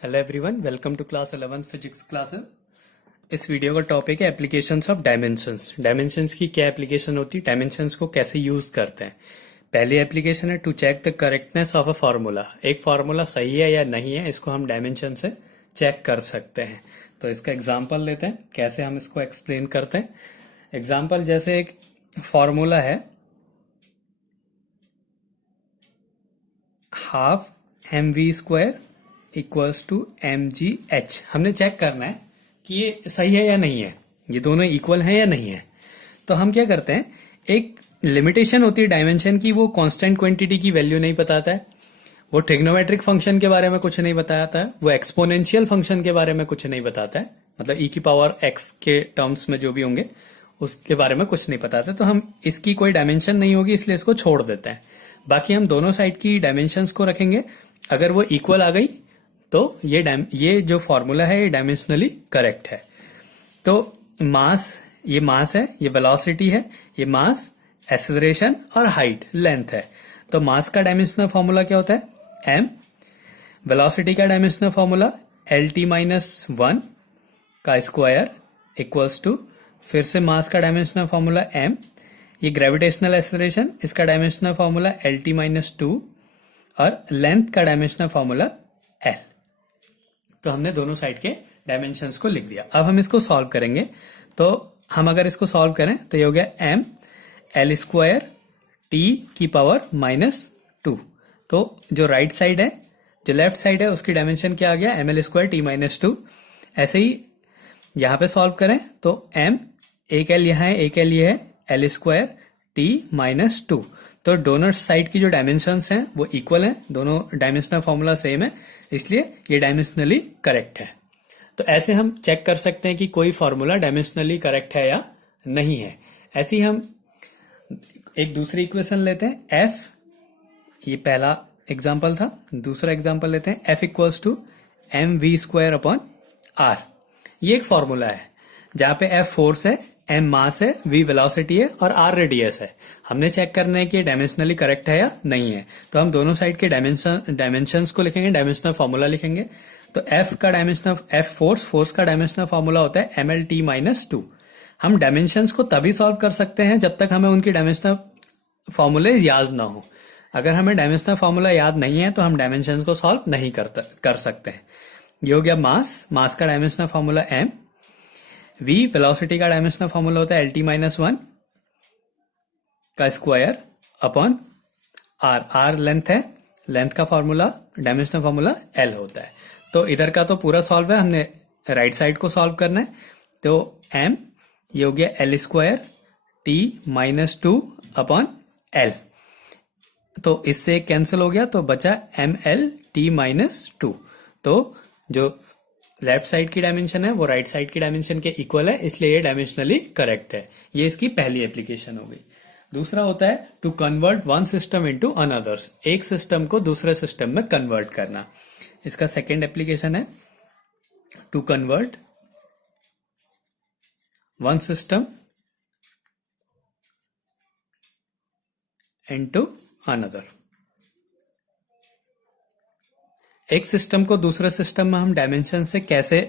Hello everyone, welcome to class 11th physics classes. इस video का topic है applications of dimensions. Dimensions की क्या एप्लीकेशन होती है, डायमेंशंस को कैसे यूज करते हैं। पहली एप्लीकेशन है to check the correctness of a formula. एक फार्मूला सही है या नहीं है, इसको हम डायमेंशन से चेक कर सकते हैं। तो इसका एग्जांपल लेते हैं, कैसे हम इसको एक्सप्लेन करते हैं। एग्जांपल जैसे एक फार्मूला है half M V square equals to M G H. हमने चेक करना है कि ये सही है या नहीं है, ये दोनों इक्वल हैं या नहीं है। तो हम क्या करते हैं, एक लिमिटेशन होती है डायमेंशन की, वो कांस्टेंट क्वांटिटी की वैल्यू नहीं बताता है, वो ट्रिग्नोमेट्रिक फंक्शन के बारे में कुछ नहीं बताता है, वो एक्सपोनेंशियल फंक्शन के बारे में कुछ नहीं बताता है, मतलब ई की पावर एक्स के टर्म्स में जो भी होंगे उसके बारे में कुछ नहीं बताता। तो हम इसकी कोई डायमेंशन नहीं होगी, इसलिए इसको छोड़ देते हैं। बाकी हम दोनों साइड की डायमेंशंस को रखेंगे। अगर वो इक्वल आ गई तो ये जो फॉर्मूला है ये डायमेंशनली करेक्ट है। तो ये मास है, ये वेलोसिटी है, ये मास, एक्सेलरेशन और हाइट लेंथ है। तो मास का डायमेंशनल फॉर्मूला क्या होता है, एम। वेलोसिटी का dimensional formula L T minus one का स्क्वायर इक्वल्स टू, फिर से मास का डायमेंशनल फॉर्मूला एम। ये ग्रेविटेशनल एक्सेलरेशन, इसका dimensional formula L T minus to, और लेंथ का डायमेंशनल फॉर्मूला एल। तो हमने दोनों साइड के डायमेंशंस को लिख दिया। अब हम इसको सॉल्व करेंगे। तो हम अगर इसको सॉल्व करें तो ये हो गया एम एल स्क्वायर टी की पावर माइनस टू। तो जो राइट साइड है, जो लेफ्ट साइड है, उसकी डायमेंशन क्या आ गया, M L square T minus two. ऐसे ही यहां पे सॉल्व करें तो एम, एक एल यहां है, एक एल ये है, L square T minus two. तो दोनों साइड की जो डायमेंशंस हैं वो इक्वल हैं, दोनों डायमेंशनल फॉर्मूला सेम है, इसलिए ये डायमेंशनली करेक्ट है। तो ऐसे हम चेक कर सकते हैं कि कोई फॉर्मूला डायमेंशनली करेक्ट है या नहीं है। ऐसे ही हम एक दूसरी इक्वेशन लेते हैं एफ, ये पहला एग्जांपल था। दूसरा एग्जांपल लेते हैं F equals to M V square upon R. ये एक फॉर्मूला है जहां पे एफ फोर्स है, एम मास है, वी वेलोसिटी है और आर रेडियस है। हमने चेक करना है कि डायमेंशनली करेक्ट है या नहीं है। तो हम दोनों साइड के डायमेंशंस को लिखेंगे, डायमेंशनल फॉर्मूला लिखेंगे। तो एफ का डायमेंशनल, एफ फोर्स का डायमेंशनल फॉर्मूला होता है M L T minus two. हम डायमेंशंस को तभी सॉल्व कर सकते हैं जब तक हमें उनकी डायमेंशनल फॉर्मूले याद ना हो। अगर हमें डायमेंशनल फॉर्मूला याद नहीं है तो हम डायमेंशंस को सॉल्व नहीं कर सकते हैं। ये हो गया मास का dimensional formula M. V velocity का डायमेंशनल फॉर्मूला होता है एल टी माइनस वन का स्क्वायर अपॉन आर लेंथ है, लेंथ का फॉर्मूला, डायमेंशनल फॉर्मूला एल होता है। तो इधर का तो पूरा सॉल्व है, हमने राइट साइड को सॉल्व करना है। तो एम, ये हो गया L square T minus two upon L. तो इससे कैंसिल हो गया तो बचा M L T minus two. तो जो लेफ्ट साइड की डायमेंशन है वो राइट साइड की डायमेंशन के इक्वल है, इसलिए ये डायमेंशनली करेक्ट है। ये इसकी पहली एप्लीकेशन हो गई। दूसरा होता है to convert one system into another's. एक सिस्टम को दूसरे सिस्टम में कन्वर्ट करना। इसका सेकेंड एप्लीकेशन है to convert one system into another. एक सिस्टम को दूसरे सिस्टम में हम डायमेंशन से कैसे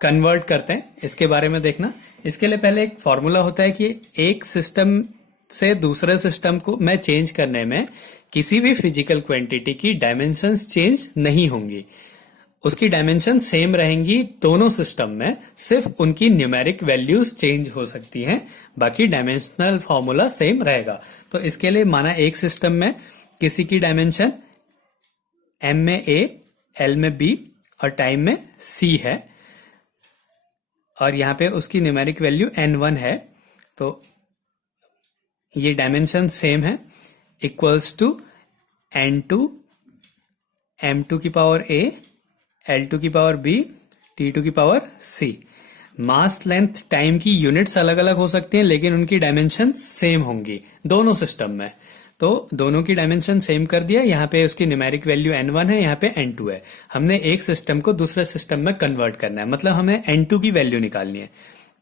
कन्वर्ट करते हैं इसके बारे में देखना। इसके लिए पहले एक फॉर्मूला होता है कि एक सिस्टम से दूसरे सिस्टम को में चेंज करने में किसी भी फिजिकल क्वांटिटी की डायमेंशंस चेंज नहीं होंगी, उसकी डायमेंशन सेम रहेंगी दोनों सिस्टम में, सिर्फ उनकी न्यूमेरिक वैल्यूज चेंज हो सकती हैं, बाकी डायमेंशनल फॉर्मूला सेम रहेगा। तो इसके लिए माना एक सिस्टम में किसी की डायमेंशन एम में ए, एल में बी और टाइम में सी है, और यहां पे उसकी न्यूमेरिक वैल्यू n1 है। तो ये डायमेंशन सेम है, इक्वल्स टू n2 m2 की पावर a, l2 की पावर b, t2 की पावर c। मास, लेंथ, टाइम की यूनिट्स अलग अलग हो सकती हैं, लेकिन उनकी डायमेंशन सेम होंगी दोनों सिस्टम में। तो दोनों की डायमेंशन सेम कर दिया। यहाँ पे उसकी न्यूमेरिक वैल्यू n1 है, यहाँ पे n2 है। हमने एक सिस्टम को दूसरे सिस्टम में कन्वर्ट करना है, मतलब हमें n2 की वैल्यू निकालनी है।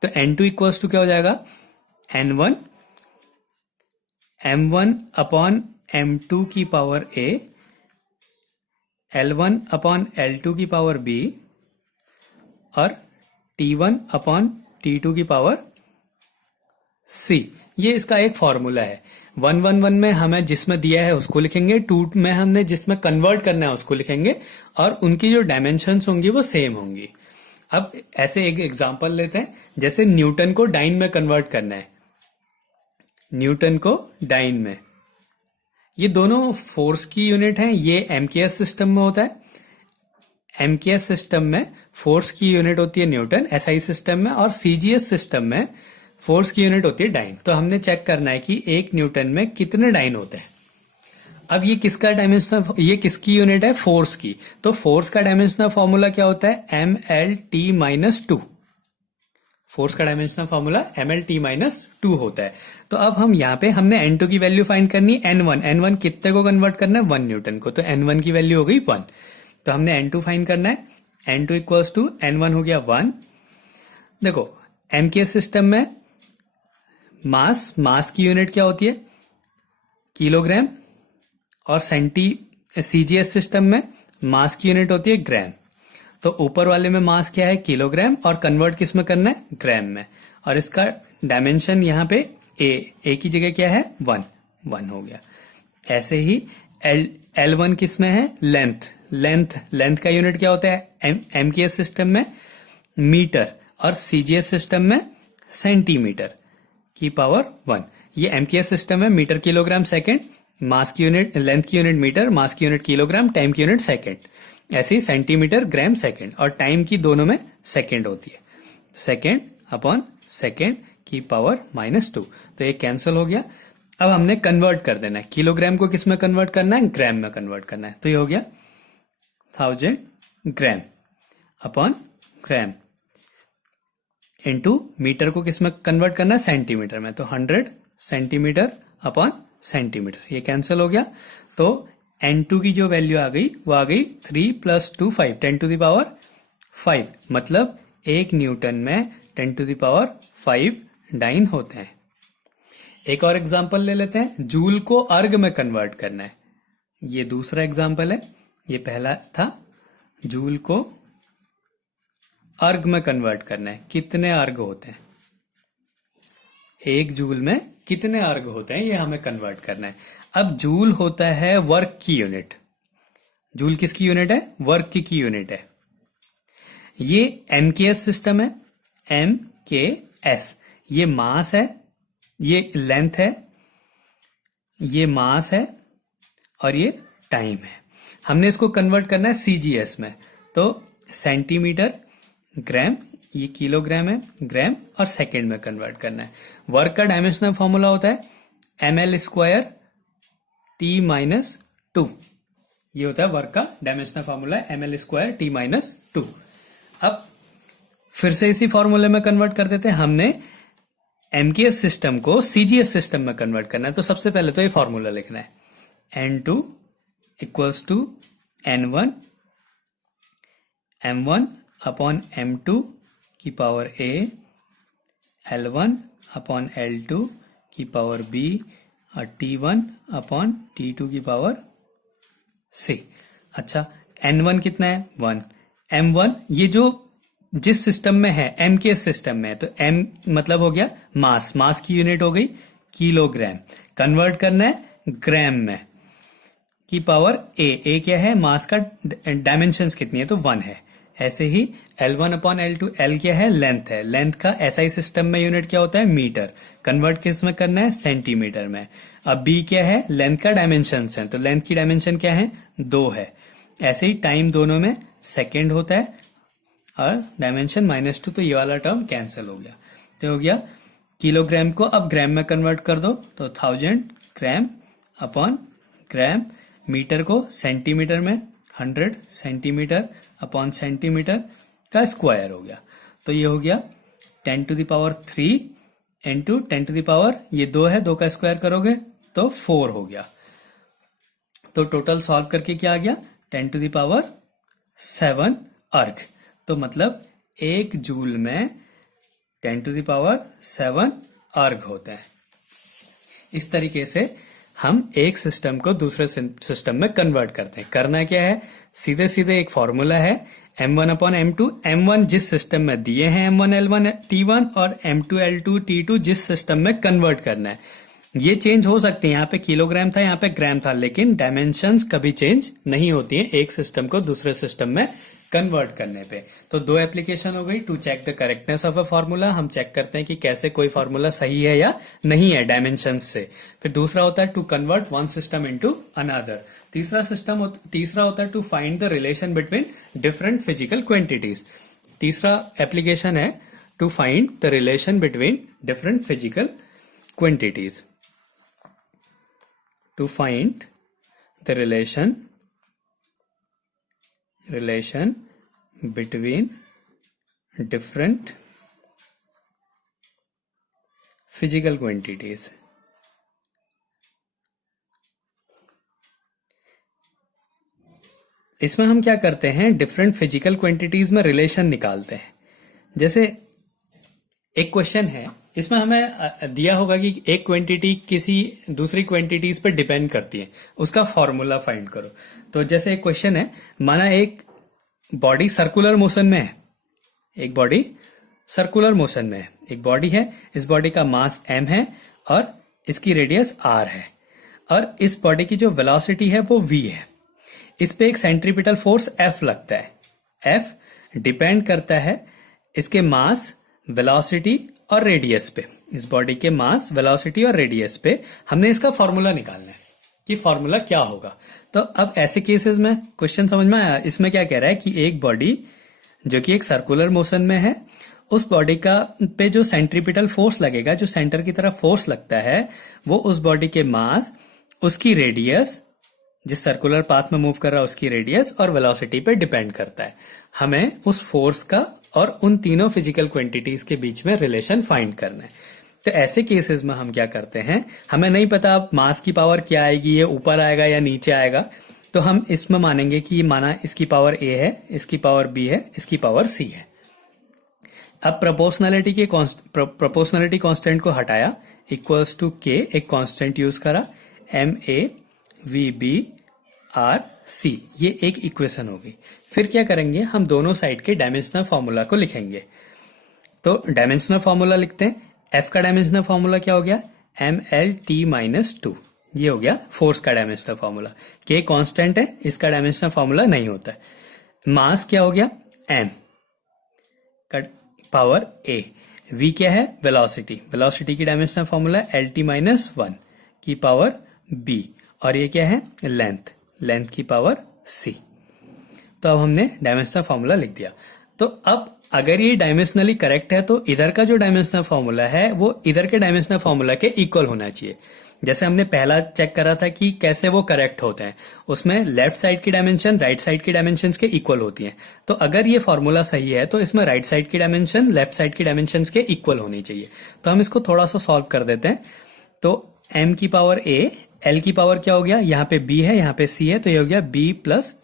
तो n2 इक्वल्स टू क्या हो जाएगा, n1 m1 अपॉन m2 की power a L1 upon L2 की पावर B और T1 अपॉन T2 की पावर C। ये इसका एक फॉर्मूला है। 111 में हमें जिसमें दिया है उसको लिखेंगे, 2 में हमने जिसमें कन्वर्ट करना है उसको लिखेंगे, और उनकी जो डायमेंशंस होंगी वो सेम होंगी। अब ऐसे एक एग्जांपल लेते हैं, जैसे न्यूटन को डाइन में कन्वर्ट करना है। न्यूटन को डाइन में, ये दोनों फोर्स की यूनिट हैं। ये एमकेएस सिस्टम में होता है। एमकेएस सिस्टम में फोर्स की यूनिट होती है न्यूटन, एसआई सिस्टम में, और सीजीएस सिस्टम में फोर्स की यूनिट होती है डाइन। तो हमने चेक करना है कि एक न्यूटन में कितने डाइन होते हैं। अब ये किसका डायमेंशनल, ये किसकी यूनिट है? फोर्स की। तो फोर्स का डायमेंशनल फॉर्मूला क्या होता है? MLT-2। फोर्स का डायमेंशनल फॉर्मूला MLT-2 होता है। तो अब हम यहाँ पे हमने N2 की वैल्यू फाइंड करनी है। N1 कितने को कन्वर्ट करना है? 1 न्यूटन को। तो N1 की वैल्यू हो गई 1। तो हमने N2 फाइंड करना है। N2 इक्वल्स टू N1 हो गया 1। देखो एमकेएस सिस्टम में मास की यूनिट क्या होती है? किलोग्राम। और सीजीएस सिस्टम में मास की यूनिट होती है ग्राम। तो ऊपर वाले में मास क्या है? किलोग्राम, और कन्वर्ट किस में करना है? ग्राम में। और इसका डायमेंशन यहाँ पे ए की जगह क्या है? 1 हो गया। ऐसे ही L1 किस में है? लेंथ का यूनिट क्या होता है? एमकेएस सिस्टम में मीटर, और सीजीएस सिस्टम में सेंटीमीटर की पावर 1। ये एमकेएस सिस्टम है, मीटर किलोग्राम सेकंड, मास की यूनिट, लेंथ की यूनिट मीटर, मास की यूनिट किलोग्राम, टाइम की यूनिट सेकंड। ऐसे ही सेंटीमीटर, ग्राम, सेकंड, और टाइम की दोनों में सेकंड होती है। सेकंड अपॉन सेकंड की पावर -2। तो ये कैंसिल हो गया। अब हमने कन्वर्ट कर देना है। किलोग्राम को किस में कन्वर्ट करना है? ग्राम में कन्वर्ट करना है। तो ये हो गया 1000 gram upon gram into metre को किस में कन्वर्ट करना है? सेंटीमीटर में। तो 100 सेंटीमीटर अपॉन सेंटीमीटर। ये कैंसिल हो गया। तो N2 की जो वैल्यू आ गई वो आ गई 3 + 2 5, 10⁵ मतलब 1 न्यूटन में 10⁵ डाइन होते हैं। एक और एग्जांपल ले लेते हैं। जूल को अर्ग में कन्वर्ट करना है। ये दूसरा एग्जांपल है। ये पहला था, जूल को अर्ग में कन्वर्ट करना है। कितने अर्ग होते हैं? 1 जूल में कितने अर्ग होते हैं, ये हमें कन्वर्ट करना है। अब जूल होता है वर्क की यूनिट। जूल किसकी यूनिट है? वर्क की यूनिट है। ये एमकेएस सिस्टम है। MKS, ये मास है, ये लेंथ है, ये मास है, और ये टाइम है। हमने इसको कन्वर्ट करना है सीजीएस में। तो सेंटीमीटर, ग्राम, ये किलोग्राम है, ग्राम, और सेकंड में कन्वर्ट करना है। वर्क का डायमेंशनल फॉर्मूला होता है ML² T-2। ये होता है वर्क का डायमेंशनल फॉर्मूला, ML² T-2। अब फिर से इसी फॉर्मूले में कन्वर्ट कर देते हैं। हमने एमकेएस सिस्टम को सीजीएस सिस्टम में कन्वर्ट करना है। तो सबसे पहले तो ये फॉर्मूला लिखना है। N2 equals to N1 M1 upon M2 की power A, L1 upon L2 की पावर B, और T1 अपॉन T2 की पावर C। अच्छा, N1 कितना है? 1। M1 ये जो जिस सिस्टम में है, एमकेएस सिस्टम में है, तो M मतलब हो गया मास की यूनिट हो गई किलोग्राम। कन्वर्ट करना है ग्राम में की पावर A क्या है? मास का डायमेंशंस कितनी है? तो 1 है। ऐसे ही L1 अपॉन L2, L क्या है? लेंथ है। लेंथ का एसआई सिस्टम में यूनिट क्या होता है? मीटर। कन्वर्ट किस में करना है? सेंटीमीटर में। अब B क्या है? लेंथ का डायमेंशंस है। तो लेंथ की डायमेंशन क्या है? 2 है। ऐसे ही टाइम दोनों में सेकेंड होता है, और डायमेंशन -2। तो ये वाला टर्म कैंसिल हो गया। तो हो गया किलोग्राम को अब ग्राम में कन्वर्ट कर दो। तो 1000 ग्राम अपॉन ग्राम, मीटर को सेंटीमीटर में 100 सेंटीमीटर अपॉन सेंटीमीटर का स्क्वायर हो गया। तो ये हो गया 10⁵ इंटू 10⁵, ये 2 है, 2 का स्क्वायर करोगे तो 4 हो गया। तो टोटल सॉल्व करके क्या आ गया? 10⁷ अर्ग। तो मतलब 1 जूल में 10⁷ अर्ग होते हैं। इस तरीके से हम एक सिस्टम को दूसरे सिस्टम में कन्वर्ट करते हैं। करना क्या है, सीधे सीधे एक फॉर्मूला है m1 अपॉन m2। m1 जिस सिस्टम में दिए हैं m1 l1 t1 और m2 l2 t2 जिस सिस्टम में कन्वर्ट करना है। ये चेंज हो सकते हैं, यहाँ पे किलोग्राम था, यहाँ पे ग्राम था, लेकिन डायमेंशंस कभी चेंज नहीं होती हैं एक सिस्टम को दूसरे सिस्टम में कन्वर्ट करने पे। तो दो एप्लीकेशन हो गई, to check the correctness of a formula, हम चेक करते हैं कि कैसे कोई फार्मूला सही है या नहीं है डायमेंशंस से। फिर दूसरा होता है to convert one system into another. तीसरा होता है to find the relation between different physical quantities. तीसरा एप्लीकेशन है to find the relation between different physical quantities. To find the relation between different physical quantities। इसमें हम क्या करते हैं, डिफरेंट फिजिकल क्वांटिटीज में रिलेशन निकालते हैं। जैसे एक क्वेश्चन है, इसमें हमें दिया होगा कि एक क्वांटिटी किसी दूसरी क्वांटिटीज पर डिपेंड करती है, उसका फॉर्मूला फाइंड करो। तो जैसे एक क्वेश्चन है, माना एक बॉडी सर्कुलर मोशन में है, एक बॉडी सर्कुलर मोशन में है, एक बॉडी है, इस बॉडी का मास m है और इसकी रेडियस r है, और इस बॉडी की जो वेलोसिटी है वो v है। इस पे एक सेंट्रीपिटल फोर्स F लगता है। F डिपेंड करता है इसके मास, वेलोसिटी और रेडियस पे। इस बॉडी के मास, वेलोसिटी और रेडियस पे हमने इसका फॉर्मूला निकालना है कि फॉर्मूला क्या होगा। तो अब ऐसे केसेस में क्वेश्चन समझ में आया। इसमें क्या कह रहा है कि एक बॉडी जो कि एक सर्कुलर मोशन में है, उस बॉडी का पे जो सेंट्रीपिटल फोर्स लगेगा, जो सेंटर की तरफ फोर्स लगता है, वो उस बॉडी के मास, उसकी रेडियस, जिस सर्कुलर पाथ में मूव कर रहा है उसकी रेडियस और वेलोसिटी पे डिपेंड करता है। हमें उस फोर्स का और उन तीनों फिजिकल क्वांटिटीज के बीच में रिलेशन फाइंड करना है। तो ऐसे केसेस में हम क्या करते हैं, हमें नहीं पता मास की पावर क्या आएगी, ये ऊपर आएगा या नीचे आएगा, तो हम इसमें मानेंगे कि माना इसकी पावर a है, इसकी पावर b है, इसकी पावर c है। अब प्रोपोर्शनलिटी कांस्टेंट को हटाया, इक्वल्स टू k, एक कांस्टेंट यूज करा, ma vb rc, ये एक इक्वेशन होगी। फिर क्या करेंगे, हम दोनों साइड के डायमेंशनल फॉर्मूला को लिखेंगे। तो डायमेंशनल फॉर्मूला लिखते हैं। F का डायमेंशनल फॉर्मूला क्या हो गया, mlt-2, ये हो गया फोर्स का डायमेंशनल फॉर्मूला। K कांस्टेंट है, इसका डायमेंशनल फॉर्मूला नहीं होता है। मास क्या हो गया, m का पावर a, v क्या है, वेलोसिटी, वेलोसिटी की डायमेंशनल फॉर्मूला lt-1 की पावर b, और ये क्या है, लेंथ, लेंथ की पावर c। तो अब हमने डायमेंशनल फॉर्मूला लिख दिया। तो अब अगर ये डायमेंशनली करेक्ट है तो इधर का जो डायमेंशनल फॉर्मूला है वो इधर के डायमेंशनल फॉर्मूला के इक्वल होना चाहिए। जैसे हमने पहला चेक करा था कि कैसे वो करेक्ट होते हैं, उसमें लेफ्ट साइड की डायमेंशन राइट साइड की डायमेंशन के इक्वल होती हैं। तो अगर ये फॉर्मूला सही है तो इसमें राइट साइड की डायमेंशन लेफ्ट साइड की डायमेंशन के इक्वल होनी चाहिए। तो हम इसको थोड़ा सा सॉल्व कर देते हैं। तो m की पावर a, l की पावर क्या हो गया, यहाँ पे b है, यहाँ पे c है, तो ये हो गया b प्लस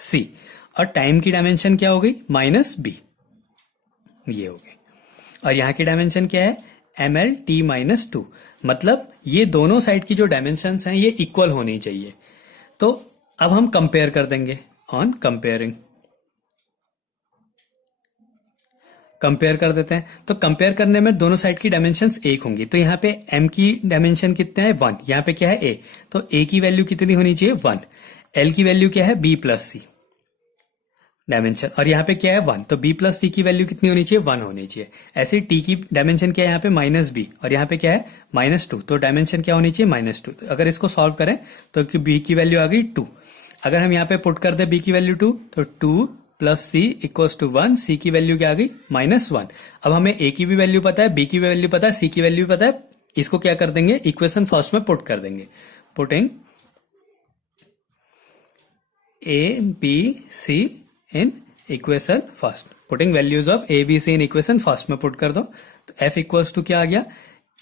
c, और टाइम की डायमेंशन क्या हो गई, माइनस b, ये हो गई। और यहाँ की डायमेंशन क्या है, mlt-2, मतलब ये दोनों साइड की जो डायमेंशंस हैं ये इक्वल होनी चाहिए। तो अब हम कंपेयर कर देंगे, ऑन कंपेयरिंग कंपेयर कर देते हैं। तो कंपेयर करने में दोनों साइड की डायमेंशंस एक होंगी। तो यहाँ पे m की डायमेंशन कितना है, 1, यहाँ पे क्या है a, तो a की वैल्यू कितनी होनी चाहिए, 1, l की वैल्यू क्या है, b प्लस c डायमेंशन, और यहाँ पे क्या है 1, तो b प्लस c की वैल्यू कितनी होनी चाहिए, 1 होनी चाहिए। ऐसे t की डायमेंशन क्या है, यहाँ पे माइनस b, और यहाँ पे क्या है -2, तो डायमेंशन क्या होनी चाहिए, -2। तो अगर इसको सॉल्व करें तो b की वैल्यू आ गई 2। अगर हम यहाँ पे पुट कर दे b की वैल्यू 2, तो 2 plus c equals to 1, c की वैल्यू क्या आ गई, -1। अब हमें a की भी वैल्यू पता है, b की वैल्यू पता है, c की वैल्यू पता है। इसको क्या कर देंगे, इक्वेशन फर्स्ट में पुट कर देंगे। Putting a b c in equation first, putting values of a b c in equation first में पुट कर दो। तो f इक्वल्स टू क्या आ गया,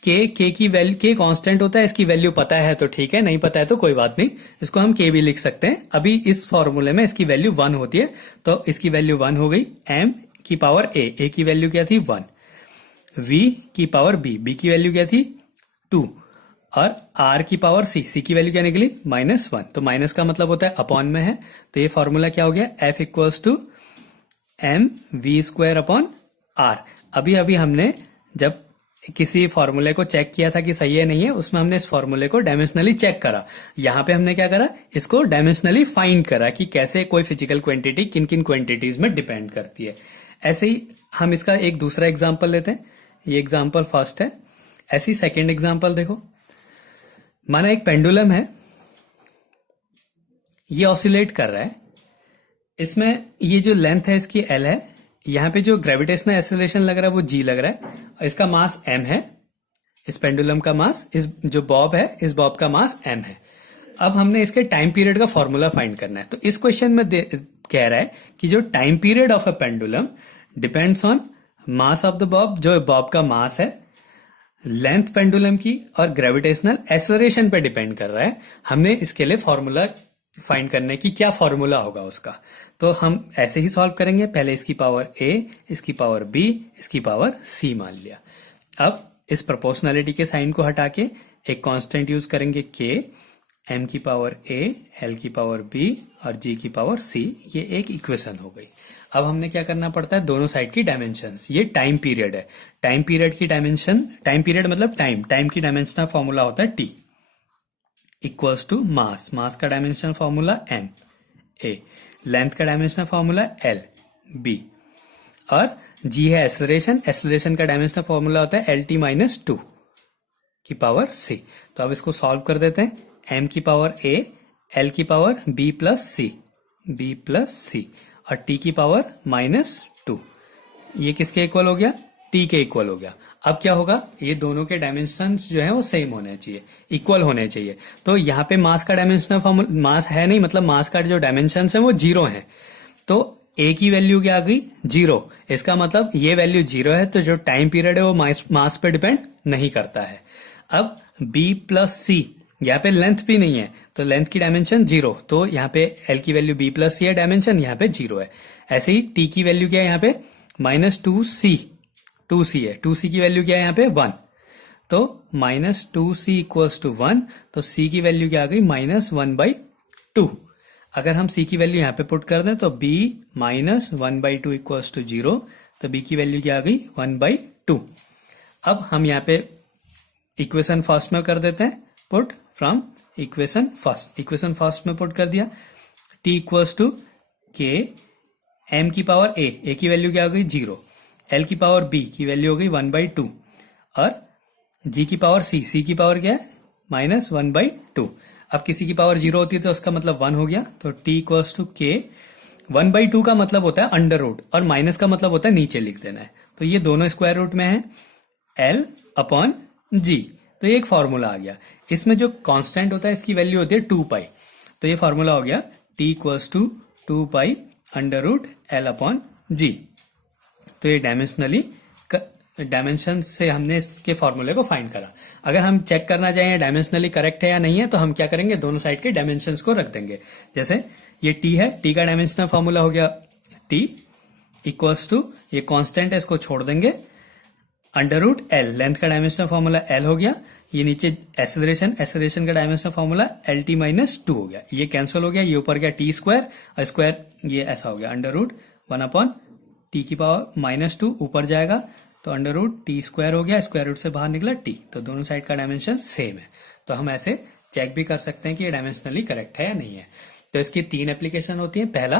k की वैल्यू, k कांस्टेंट होता है, इसकी वैल्यू पता है तो ठीक है, नहीं पता है तो कोई बात नहीं, इसको हम k भी लिख सकते हैं। अभी इस फॉर्मूले में इसकी वैल्यू 1 होती है, तो इसकी वैल्यू 1 हो गई। m की पावर a की वैल्यू क्या थी, 1, v की पावर b की वैल्यू क्या थी, 2, और r की पावर c की वैल्यू क्या निकली -1, तो माइनस का मतलब होता है अपॉन में है, तो ये फॉर्मूला क्या हो गया f equals to mv² upon r। अभी अभी हमने जब किसी फॉर्मूले को चेक किया था कि सही है नहीं है, उसमें हमने इस फॉर्मूले को डायमेंशनली चेक करा। यहां पे हमने क्या करा, इसको डायमेंशनली फाइंड करा कि कैसे कोई फिजिकल क्वांटिटी किन किन क्वांटिटीज में डिपेंड करती है। ऐसे ही हम इसका एक दूसरा एग्जांपल लेते हैं। ये एग्जांपल फर्स्ट है। ऐसी सेकंड एग्जांपल देखो, माना एक पेंडुलम है, ये ऑसिलेट कर रहा है, इसमें ये जो लेंथ है इसकी l है, यहां पे जो ग्रेविटेशनल एक्सेलरेशन लग रहा है वो g लग रहा है, और इसका मास m है। इस पेंडुलम का मास, इस जो बॉब है, इस बॉब का मास m है। अब हमने इसके टाइम पीरियड का फॉर्मूला फाइंड करना है। तो इस क्वेश्चन में कह रहा है कि जो time period of a pendulum depends on mass of the Bob, जो बॉब का मास है, लेंथ पेंडुलम की, और ग्रेविटेशनल एक्सेलरेशन पे डिपेंड कर रहा है। हमने इसके लिए फॉर्मूला फाइंड करने की क्या फॉर्मूला होगा उसका, तो हम ऐसे ही सॉल्व करेंगे। पहले इसकी पावर a, इसकी पावर b, इसकी पावर c मान लिया। अब इस प्रोपोर्शनलिटी के साइन को हटा के एक कांस्टेंट यूज करेंगे k, m की पावर a, l की पावर b और g की पावर c। ये एक इक्वेशन हो गई। अब हमने क्या करना पड़ता है, दोनों साइड की डायमेंशंस। ये टाइम पीरियड है, टाइम पीरियड की डायमेंशन, टाइम पीरियड मतलब टाइम की डायमेंशन फॉर्मूला होता है t इक्वल्स टू मास, मास का dimension formula m a, length का डायमेंशनल फॉर्मूला l b, और g है एक्सेलरेशन, एक्सेलरेशन का डायमेंशनल फॉर्मूला होता है lt माइनस 2 की पावर c। तो अब इसको सॉल्व कर देते हैं। m की पावर a, l की पावर b प्लस c और t की पावर -2, ये किसके इक्वल हो गया, t के इक्वल हो गया। अब क्या होगा, ये दोनों के डायमेंशंस जो है वो सेम होने चाहिए, इक्वल होने चाहिए। तो यहाँ पे मास का डायमेंशनल फॉर्मूला, मास है नहीं, मतलब मास का जो डायमेंशंस है वो 0 है, तो a की वैल्यू क्या आ गई 0। इसका मतलब ये वैल्यू 0 है, तो जो टाइम पीरियड है वो मास पे डिपेंड नहीं करता है। अब b प्लस c, यहाँ पे लेंथ भी नहीं है, तो लेंथ की डायमेंशन 0, तो यहाँ पे l की वैल्यू b प्लस c है, डायमेंशन यहाँ पे 0 है। ऐसे ही t की वैल्यू क्या है यहाँ पे -2c है, 2c की वैल्यू क्या है यहाँ पे 1, तो -2c इक्वल्स टू 1, तो c की वैल्यू क्या आ गई -1/2। अगर हम c की वैल्यू यहाँ पे पुट कर दें तो b -1/2 इक्वल्स टू 0, तो b की वैल्यू क्या आ गई 1/2। अब हम यहाँ पे इक्वेशन फर्स्ट में कर देते हैं पुट फ्रॉम इक्वेशन फर्स्ट में पुट कर दिया। t equals to k, m की पावर a की वैल्यू क्या हो गई 0, l की पावर b की वैल्यू हो गई 1/2, और g की पावर c की पावर क्या है -1/2। अब किसी की पावर 0 होती है तो उसका मतलब 1 हो गया, तो t इक्वल्स टू k, 1/2 का मतलब होता है अंडर रूट, और माइनस का मतलब होता है नीचे लिख देना है, तो ये दोनों स्क्वायर रूट में है, l अपॉन g। तो ये एक फॉर्मूला आ गया। इसमें जो कांस्टेंट होता है इसकी वैल्यू होती है 2π, तो ये फॉर्मूला हो गया t equals to 2π under root l upon g। तो ये डायमेंशन से हमने इसके फॉर्मूले को फाइंड करा। अगर हम चेक करना चाहें डायमेंशनली करेक्ट है या नहीं है, तो हम क्या करेंगे, दोनों साइड के डायमेंशंस को रख देंगे। जैसे ये t है, t का डायमेंशनल फॉर्मूला हो गया t इक्वल्स टू, ये कांस्टेंट है इसको छोड़ देंगे, अंडर रूट l, लेंथ का डायमेंशनल फॉर्मूला l हो गया, ये नीचे एक्सेलरेशन का डायमेंशनल फॉर्मूला lt माइनस 2 हो गया, ये कैंसिल हो गया, ये ऊपर गया t स्क्वायर, और स्क्वायर ये ऐसा हो गया अंडर रूट 1 अपॉन t की पावर -2 ऊपर जाएगा, तो अंडर रूट t स्क्वायर हो गया, स्क्वायर रूट से बाहर निकला t, तो दोनों साइड का डायमेंशन सेम है। तो हम ऐसे चेक भी कर सकते हैं कि ये डायमेंशनली करेक्ट है या नहीं है। तो इसकी 3 एप्लीकेशन होती है। पहला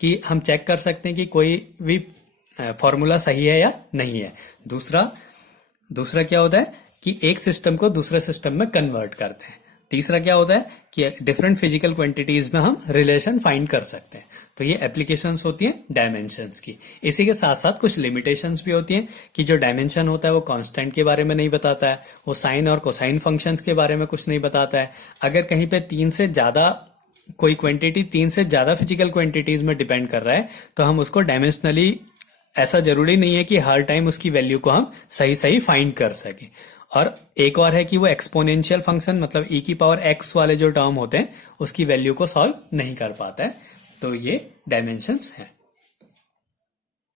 कि हम चेक कर सकते हैं कि कोई भी फॉर्मूला सही है या नहीं है। दूसरा क्या होता है कि एक सिस्टम को दूसरे सिस्टम में कन्वर्ट करते हैं। तीसरा क्या होता है कि डिफरेंट फिजिकल क्वांटिटीज में हम रिलेशन फाइंड कर सकते हैं। तो ये एप्लीकेशंस होती हैं डायमेंशंस की। इसी के साथ साथ कुछ लिमिटेशंस भी होती हैं कि जो डायमेंशन होता है वो कांस्टेंट के बारे में नहीं बताता है, वो साइन और कोसाइन फंक्शंस के बारे में कुछ नहीं बताता है। अगर कहीं पे 3 से ज्यादा कोई क्वांटिटी 3 से ज्यादा फिजिकल क्वांटिटीज में डिपेंड कर रहा है, तो हम उसको डायमेंशनली, ऐसा जरूरी नहीं है कि हर टाइम उसकी वैल्यू को हम सही फाइंड कर सकें। और एक और है कि वो एक्सपोनेंशियल फंक्शन, मतलब e की पावर x वाले जो टर्म होते हैं उसकी वैल्यू को सॉल्व नहीं कर पाता है। तो ये डायमेंशंस हैं।